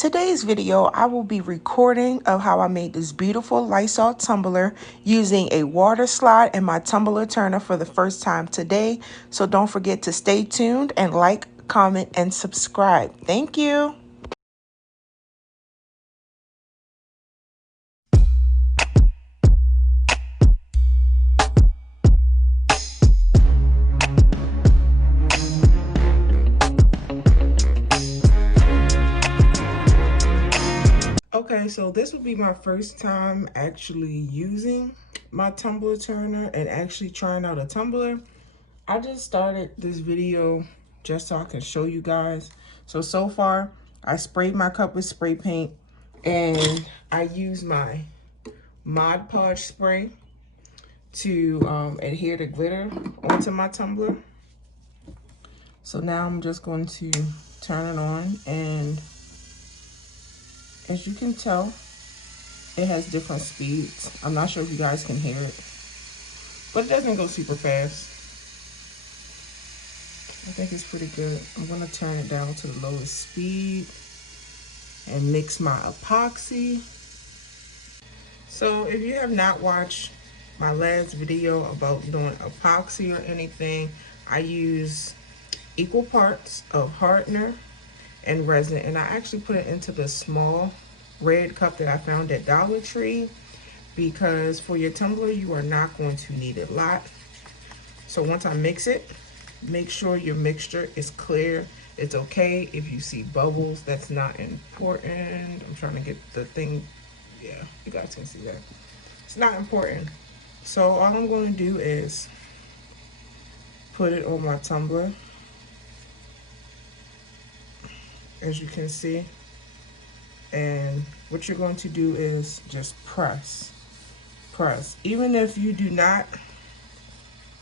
Today's video, I will be recording of how I made this beautiful Lysol tumbler using a water slide and my tumbler turner for the first time today. So don't forget to stay tuned and like, comment, and subscribe. Thank you. Okay, so this will be my first time actually using my tumbler turner and actually trying out a tumbler. I just started this video just so I can show you guys. So far, I sprayed my cup with spray paint and I use my Mod Podge spray to adhere the glitter onto my tumbler. So now I'm just going to turn it on, and as you can tell, it has different speeds. I'm not sure if you guys can hear it, but it doesn't go super fast. I think it's pretty good. I'm gonna turn it down to the lowest speed and mix my epoxy. So if you have not watched my last video about doing epoxy or anything, I use equal parts of hardener and resin, and I actually put it into the small red cup that I found at Dollar Tree, because for your tumbler you are not going to need a lot. So once I mix it, make sure your mixture is clear. It's okay if you see bubbles, that's not important. I'm trying to get the thing, yeah, you guys can see that. It's not important. So all I'm going to do is put it on my tumbler, as you can see. And what you're going to do is just press. Even if you do not,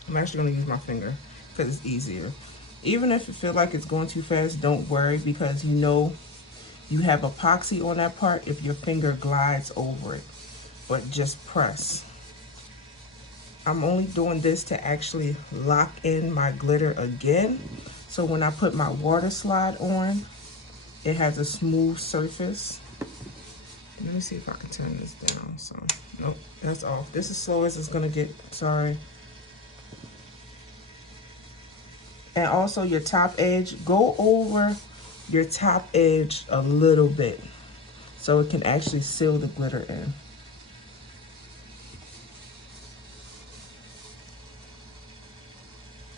I'm actually going to use my finger because it's easier. Even if you feel like it's going too fast, don't worry, because you know you have epoxy on that part if your finger glides over it. But just press. I'm only doing this to actually lock in my glitter again, so when I put my water slide on, it has a smooth surface. Let me see if I can turn this down. So, nope, that's off. This is slow as it's gonna get, sorry. And also your top edge, go over your top edge a little bit so it can actually seal the glitter in.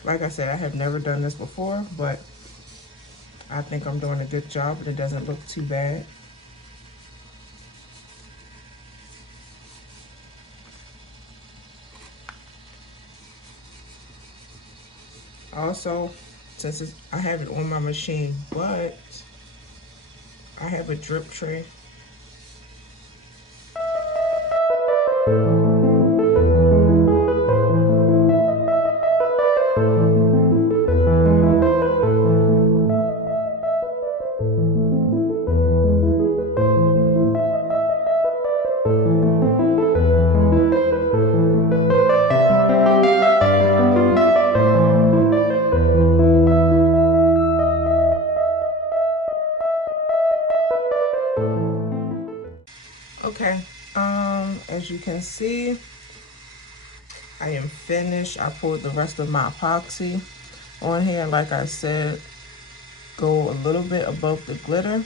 Like I said, I have never done this before, but I think I'm doing a good job and it doesn't look too bad. Also, since I have it on my machine, but I have a drip tray. Okay, as you can see, I am finished. I poured the rest of my epoxy on here. Like I said, go a little bit above the glitter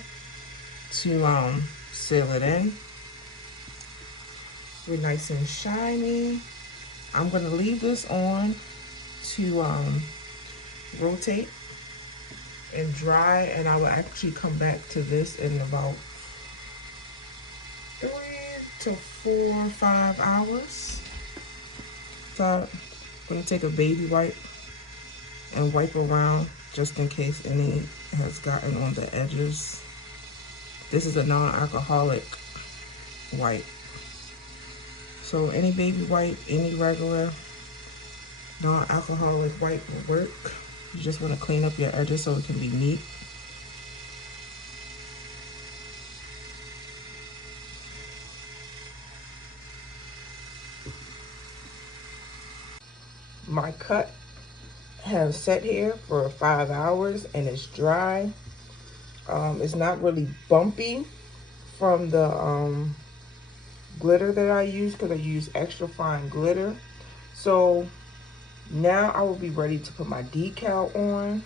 to seal it in. We're nice and shiny. I'm gonna leave this on to rotate and dry, and I will actually come back to this in about 3 to 4 or 5 hours. So I'm gonna take a baby wipe and wipe around just in case any has gotten on the edges. This is a non-alcoholic wipe. So any baby wipe, any regular non-alcoholic wipe will work. You just want to clean up your edges so it can be neat. My cut has set here for 5 hours and it's dry. It's not really bumpy from the glitter that I use, because I use extra fine glitter. So now I will be ready to put my decal on.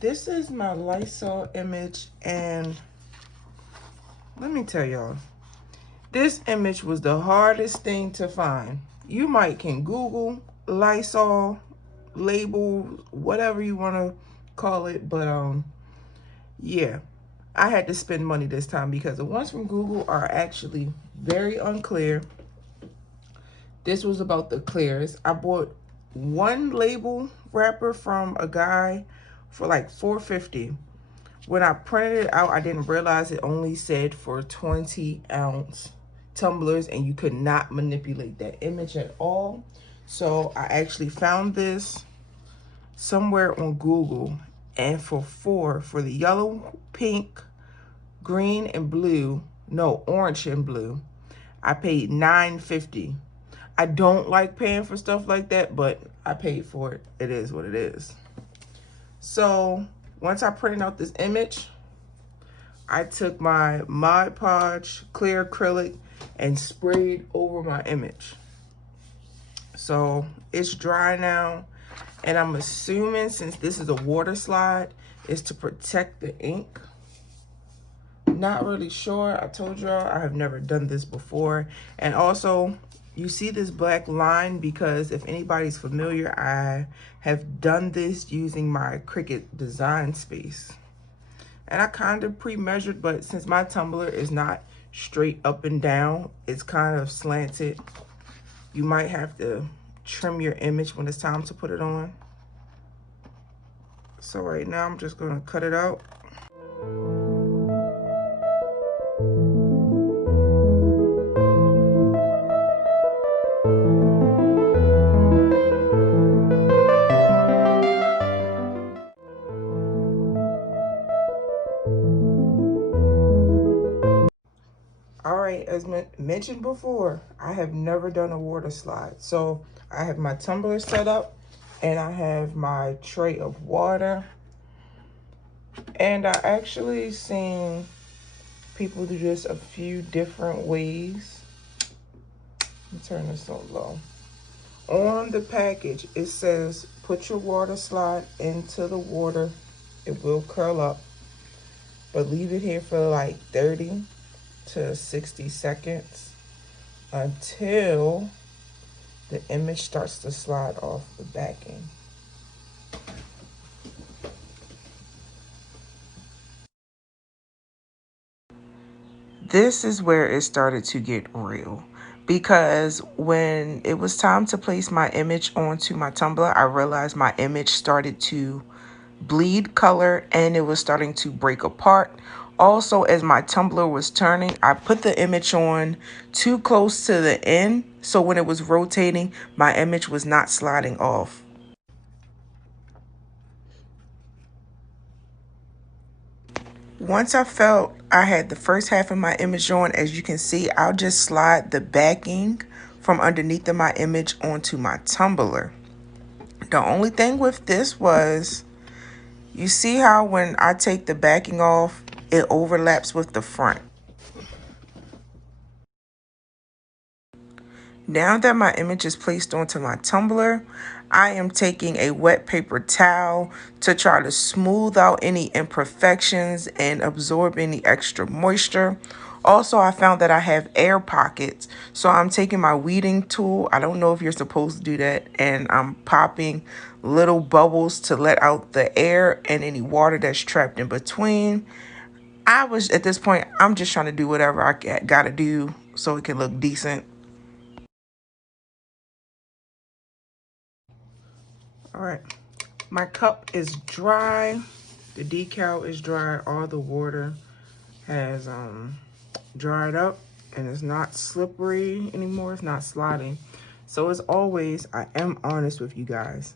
This is my Lysol image, and let me tell y'all, this image was the hardest thing to find. You might can Google Lysol label, whatever you want to call it, but yeah, I had to spend money this time because the ones from Google are actually very unclear. This was about the clearest. I bought one label wrapper from a guy for like $4.50. When I printed it out, I didn't realize it only said for 20-ounce tumblers, and you could not manipulate that image at all. So I actually found this somewhere on Google, and for the yellow, pink, green, and blue, no, orange and blue, I paid $9.50. I don't like paying for stuff like that, but I paid for it. It is what it is. So once I printed out this image, I took my Mod Podge clear acrylic and sprayed over my image. So it's dry now, and I'm assuming since this is a water slide, it's to protect the ink. Not really sure. I told y'all I have never done this before. And also, you see this black line because if anybody's familiar, I have done this using my Cricut design space. And I kind of pre-measured, but since my tumbler is not straight up and down, it's kind of slanted. You might have to trim your image when it's time to put it on. So right now I'm just gonna cut it out. All right, as mentioned before, I have never done a water slide. So I have my tumbler set up, and I have my tray of water. And I actually seen people do this a few different ways. Let me turn this on low. On the package, it says, put your water slide into the water. It will curl up, but leave it here for like 30 to 60 seconds until the image starts to slide off the backing. This is where it started to get real, because when it was time to place my image onto my tumbler, I realized my image started to bleed color and it was starting to break apart. Also, as my tumbler was turning, I put the image on too close to the end, so when it was rotating, my image was not sliding off. Once I felt I had the first half of my image on, as you can see, I'll just slide the backing from underneath of my image onto my tumbler. The only thing with this was, you see how when I take the backing off, it overlaps with the front. Now that my image is placed onto my tumbler, I am taking a wet paper towel to try to smooth out any imperfections and absorb any extra moisture. Also, I found that I have air pockets, so I'm taking my weeding tool. I don't know if you're supposed to do that, and I'm popping little bubbles to let out the air and any water that's trapped in between. At this point, I'm just trying to do whatever I gotta do so it can look decent. All right, my cup is dry. The decal is dry. All the water has dried up, and it's not slippery anymore. It's not sliding. So as always, I am honest with you guys.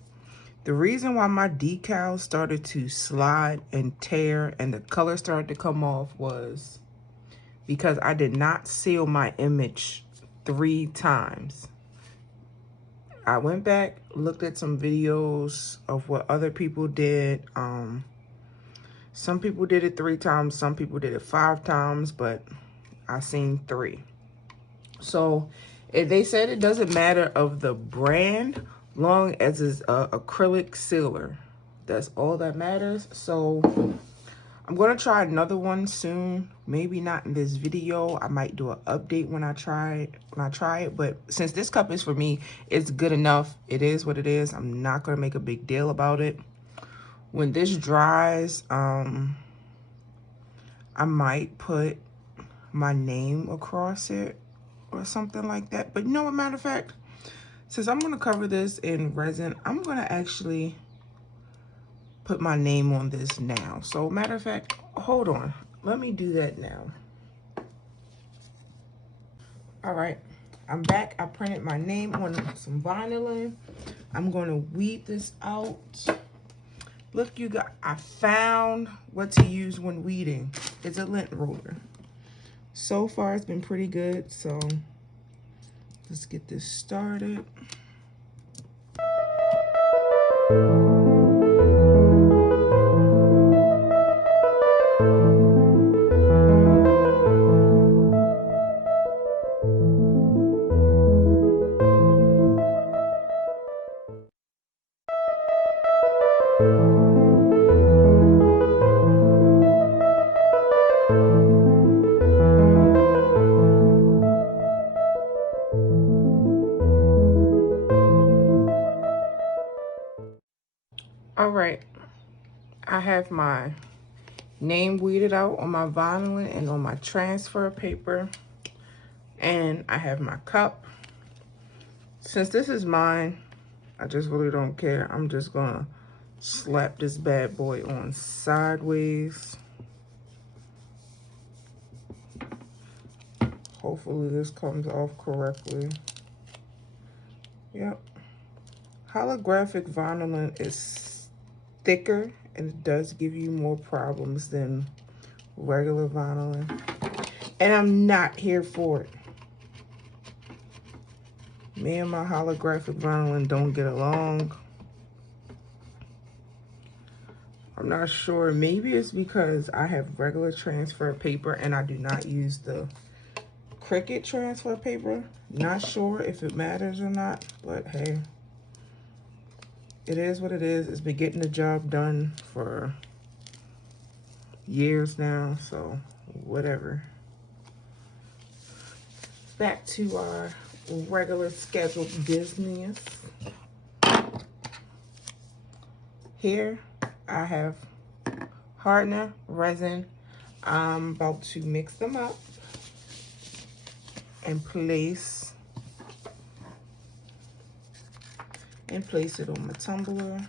The reason why my decal started to slide and tear and the color started to come off was because I did not seal my image 3 times. I went back, looked at some videos of what other people did. Some people did it 3 times, some people did it 5 times, but I seen 3. So if they said it doesn't matter of the brand, long as it's a acrylic sealer. That's all that matters. So I'm gonna try another one soon. Maybe not in this video. I might do an update when I try it. But since this cup is for me, it's good enough. It is what it is. I'm not gonna make a big deal about it. When this dries, I might put my name across it or something like that. But you know what, matter of fact, since I'm gonna cover this in resin, I'm gonna actually put my name on this now. So matter of fact, hold on, let me do that now. All right, I'm back. I printed my name on some vinyl. I'm gonna weed this out. Look, you guys, I found what to use when weeding. It's a lint roller. So far, it's been pretty good. So let's get this started. All right, I have my name weeded out on my vinyl and on my transfer paper, and I have my cup. Since this is mine, I just really don't care. I'm just gonna slap this bad boy on sideways. Hopefully this comes off correctly. Yep. Holographic vinyl is thicker and it does give you more problems than regular vinyl. And I'm not here for it. Me and my holographic vinyl don't get along. I'm not sure. Maybe it's because I have regular transfer paper and I do not use the Cricut transfer paper. Not sure if it matters or not, but hey, it is what it is. It's been getting the job done for years now, so whatever. Back to our regular scheduled business. Here I have hardener, resin. I'm about to mix them up and place it on my tumbler.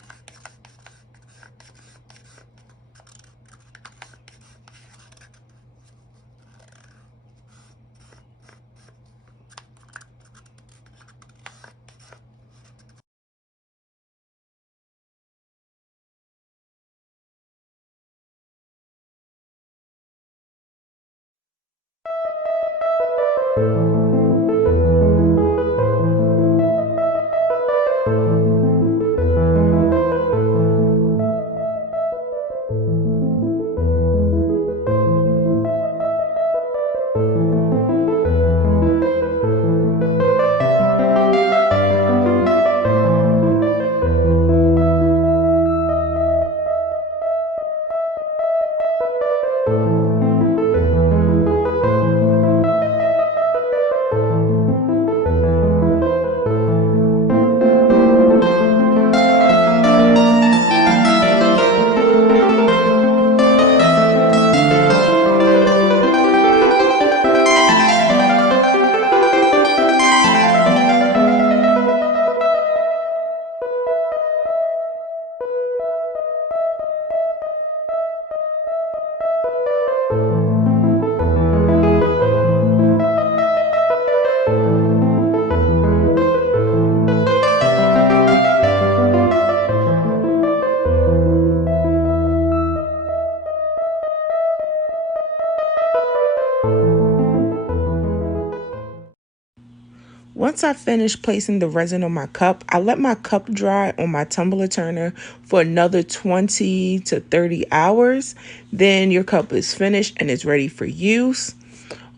once I finish placing the resin on my cup, I let my cup dry on my tumbler turner for another 20 to 30 hours. Then your cup is finished and it's ready for use.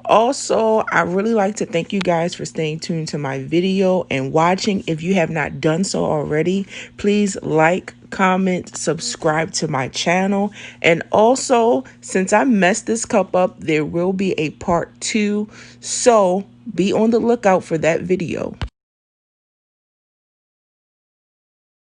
Also, I really like to thank you guys for staying tuned to my video and watching. If you have not done so already, please like, comment, subscribe to my channel. And also, since I messed this cup up, there will be a part 2. So be on the lookout for that video.